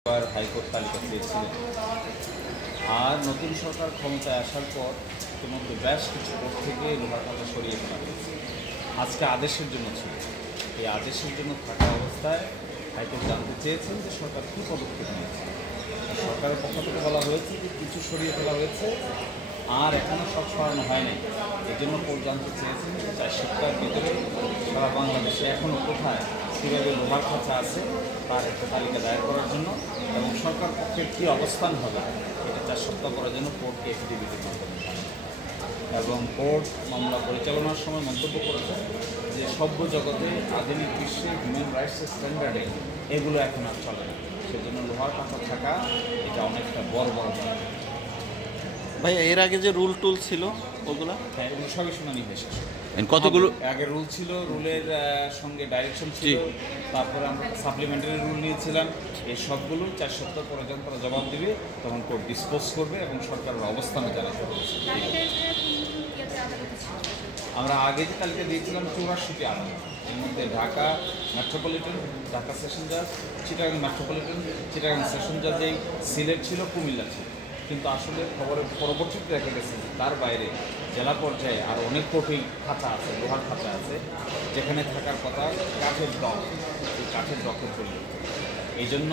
High court তালিকা চেয়েছিলেন। আর নতুন সরকার ক্ষমতায় আসার পর ইতিমধ্যে বেশ কিছু কোর্ট থেকে লোহার খাতা সরিয়ে ফেলা হয়েছে। আজকে আদেশের জন্য ছিল, এই আদেশের জন্য থাকা অবস্থায় হাইকোর্ট জানতে চেয়েছেন যে সরকার কী পদক্ষেপ নিয়েছে। সরকারের পক্ষ থেকে বলা হয়েছে যে কিছু সরিয়ে ফেলা হয়েছে, আর এখনও সব সরানো হয় নাই। এই জন্য কোর্ট জানতে চেয়েছেন যে 4 সপ্তাহের ভিতরে সারা বাংলাদেশে এখনও কোথায় কীভাবে লোহার খাঁচা আছে তার একটা তালিকা দায়ের করার জন্য, এবং সরকার পক্ষের কী অবস্থান হবে এটা 4 সপ্তাহ করার জন্য কোর্টকে এফিডেভিটের মাধ্যমে। এবং কোর্ট মামলা পরিচালনার সময় মন্তব্য করেছে যে সভ্য জগতে আধুনিক বিশ্বে হিউম্যান রাইটসের স্ট্যান্ডার্ডে এগুলো এখন আর চলে না। সেজন্য লোহার খাঁচা থাকা এটা অনেকটা বড় ব্যাপার। ভাই এর আগে যে রুল টুল ছিল ওগুলো, হ্যাঁ, এগুলো সবই শুনানি হয়ে শেষ। কতগুলো আগে রুল ছিল, রুলের সঙ্গে ডাইরেকশন ছিল, তারপরে আমরা সাপ্লিমেন্টারি রুল নিয়েছিলাম। এই সবগুলো 4 সপ্তাহ পরে যখন তারা জবাব দেবে তখন কোর্ট ডিসপোজ করবে এবং সরকারের অবস্থানে জানাতে হবে। আমরা আগে যে তালিকা দিয়েছিলাম 84টি আদালত, এর মধ্যে ঢাকা মেট্রোপলিটন, ঢাকা সেশন জাজ, চিটাগাং মেট্রোপলিটন, চিটাগাং সেশন জাজ, এই সিলেট ছিল, কুমিল্লা ছিল। কিন্তু আসলে খবরের পরবর্তীতে দেখা গেছে তার বাইরে জেলা পর্যায়ে আরও অনেক কোর্টেই খাঁচা আছে, লোহার খাঁচা আছে, যেখানে থাকার কথা কাঠের ডক, এই কাঠের ডকের পরিবর্তে। এই জন্য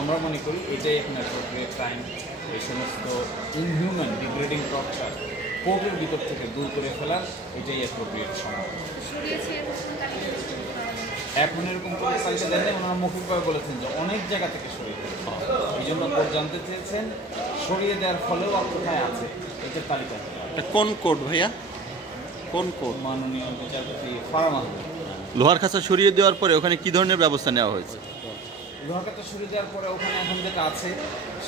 আমরা মনে করি এটাই এখন অ্যাপ্রোপ্রিয়েট টাইম এই সমস্ত ইনহিউম্যান ডিগ্রেডিং টর্চার কোর্টের ভিতর থেকে দূর করে ফেলার এটাই অ্যাপ্রোপ্রিয়েট সময়। এখন এরকম কোনো তালিকা দেন নাই, ওনারা মৌখিকভাবে বলেছেন যে অনেক জায়গা থেকে সরিয়ে দেবেন। এই জন্য কোর্ট জানতে চেয়েছেন সরিয়ে দেওয়ার ফলেও আর কোথায় আছে এটার তালিকা। কোন কোর্ট ভাইয়া, কোন কোর্ট? মাননীয় বিচারপতি ফারাম আহমেদ। লোহার খাঁচা সরিয়ে দেওয়ার পরে ওখানে কি ধরনের ব্যবস্থা নেওয়া হয়েছে? লোহার খাঁচা সরিয়ে দেওয়ার পরে ওখানে এখন যেটা আছে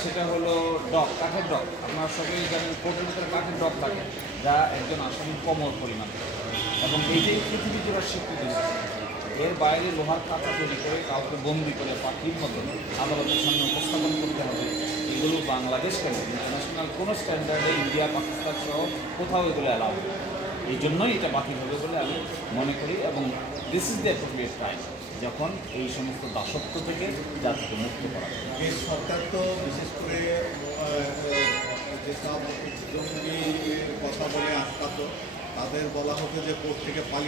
সেটা হলো ডক, কাঠের ডক। আপনারা সকলেই জানেন কোর্টের ভিতরে কাঠের ডক থাকে, যা একজন আসামির কমর পরিমাণ, এবং এইটাই পৃথিবী জোড়ার স্বীকৃতি। এর বাইরে লোহার খাঁচা তৈরি করে কাউকে বন্দি করে পাখির মতন আদালতের সামনে উপস্থাপন করতে হবে, এগুলো বাংলাদেশ কেন ইন্টারন্যাশনাল কোনো স্ট্যান্ডার্ডে ইন্ডিয়া, পাকিস্তান সহ কোথাও এগুলো অ্যালাউ হবে। এই জন্যই এটা বাতিল হবে বলে আমি মনে করি, এবং this is the appropriate time যখন এই সমস্ত দাসত্ব থেকে জাতিকে মুক্ত করা হবে। এই সরকার তো বিশেষ করে যেসব জঙ্গি কথা বলে আটকাত তাদের বলা হতো যে কোর্ট থেকে পালিয়ে